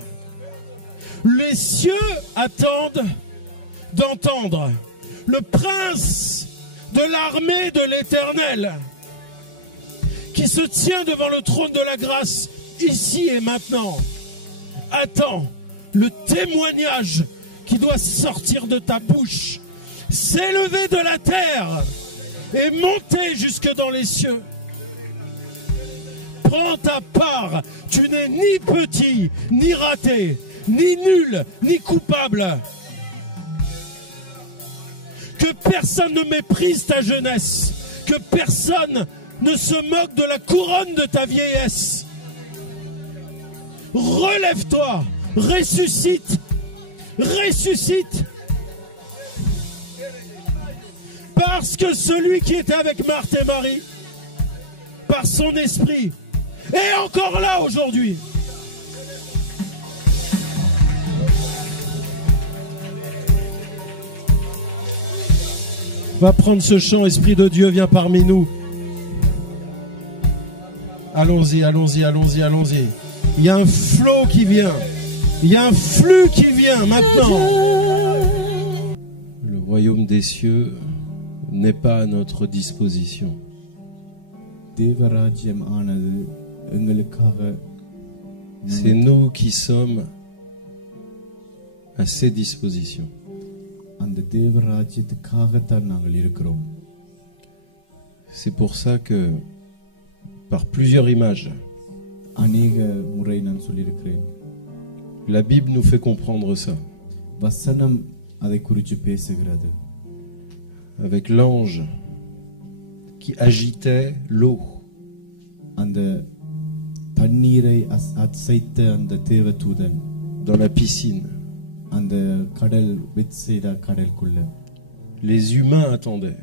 Les cieux attendent d'entendre le prince de l'armée de l'Éternel qui se tient devant le trône de la grâce ici et maintenant. Attends le témoignage qui doit sortir de ta bouche, s'élever de la terre et monter jusque dans les cieux. Prends ta part, tu n'es ni petit, ni raté, ni nul, ni coupable. Que personne ne méprise ta jeunesse, que personne ne se moque de la couronne de ta vieillesse. Relève-toi, ressuscite. Ressuscite. Parce que celui qui était avec Marthe et Marie, par son esprit, est encore là aujourd'hui. Va prendre ce chant, Esprit de Dieu, viens parmi nous. Allons-y, allons-y, allons-y, allons-y. Il y a un flot qui vient. Il y a un flux qui vient maintenant. Le royaume des cieux n'est pas à notre disposition. C'est nous qui sommes à ses dispositions. C'est pour ça que, par plusieurs images, la Bible nous fait comprendre ça. Avec l'ange qui agitait l'eau. Dans la piscine. Les humains attendaient.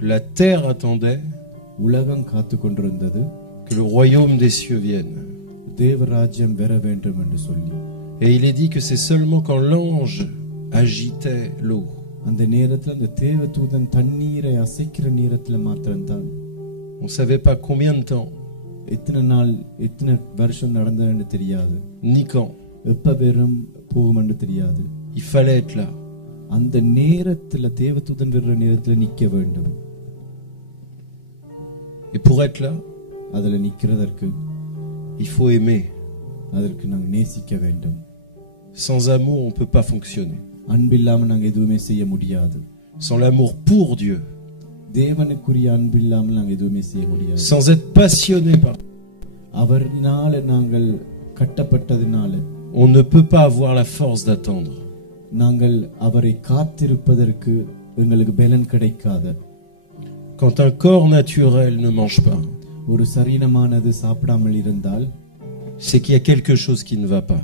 La terre attendait que le royaume des cieux vienne. Et il est dit que c'est seulement quand l'ange agitait l'eau. On ne savait pas combien de temps, ni quand. Il fallait être là. Et pour être là, il faut aimer. Sans amour, on ne peut pas fonctionner. Sans l'amour pour Dieu, sans être passionné par, on ne peut pas avoir la force d'attendre. Quand un corps naturel ne mange pas, c'est qu'il y a quelque chose qui ne va pas.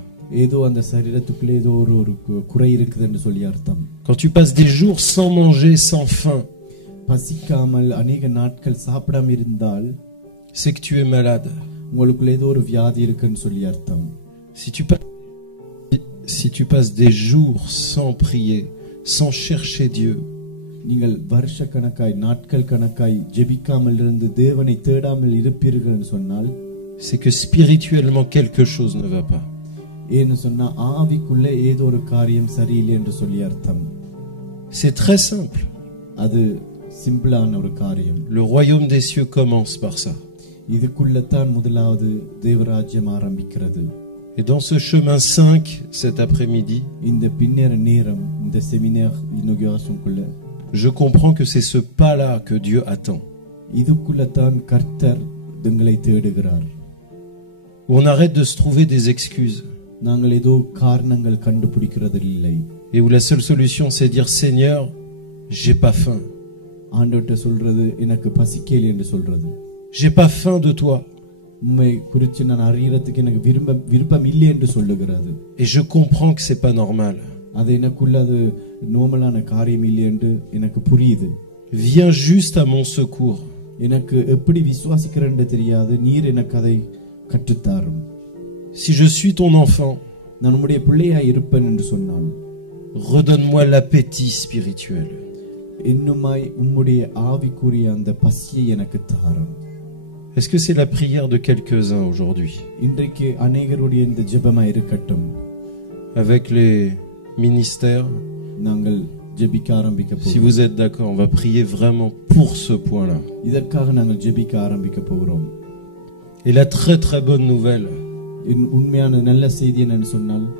Quand tu passes des jours sans manger, sans faim, c'est que tu es malade. Si tu passes des jours sans prier, sans chercher Dieu, c'est que spirituellement quelque chose ne va pas. C'est très simple. Le royaume des cieux commence par ça. Et dans ce chemin 5, cet après-midi, je comprends que c'est ce pas-là que Dieu attend. Où on arrête de se trouver des excuses. Et où la seule solution c'est dire Seigneur, j'ai pas faim. J'ai pas faim de toi. Et je comprends que c'est pas normal. Viens juste à mon secours. Si je suis ton enfant, redonne-moi l'appétit spirituel. Est-ce que c'est la prière de quelques-uns aujourd'hui? Avec les ministères, si vous êtes d'accord, on va prier vraiment pour ce point-là. Et la très très bonne nouvelle,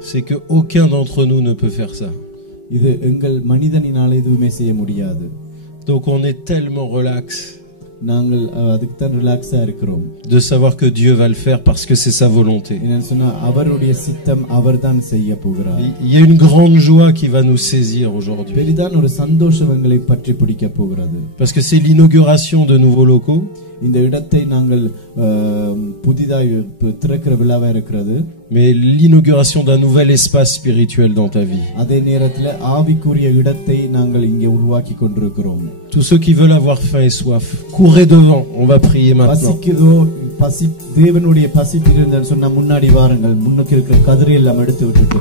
c'est qu'aucun d'entre nous ne peut faire ça. Donc on est tellement relax de savoir que Dieu va le faire parce que c'est sa volonté. Il y a une grande joie qui va nous saisir aujourd'hui. Parce que c'est l'inauguration de nouveaux locaux. இந்த இடத்தை நாங்கள் புதிதாய் திறக்கிற விழாவா இருக்கிறது. Mais l'inauguration d'un nouvel espace spirituel dans ta vie. அதே நேரத்தில் ஆவிக்குரிய இடத்தை நாங்கள் இங்கே உருவாக்கி கொண்டிருக்கிறோம். Tous ceux qui veulent avoir faim et soif, courez devant, on va prier maintenant. தேவனுடைய பசி தீர்ந்தல் சொன்னா முன்னாடி வாருங்கள். முன்னுக்கு இருக்கிற கதிரை எல்லாம் எடுத்து விட்டுட்டு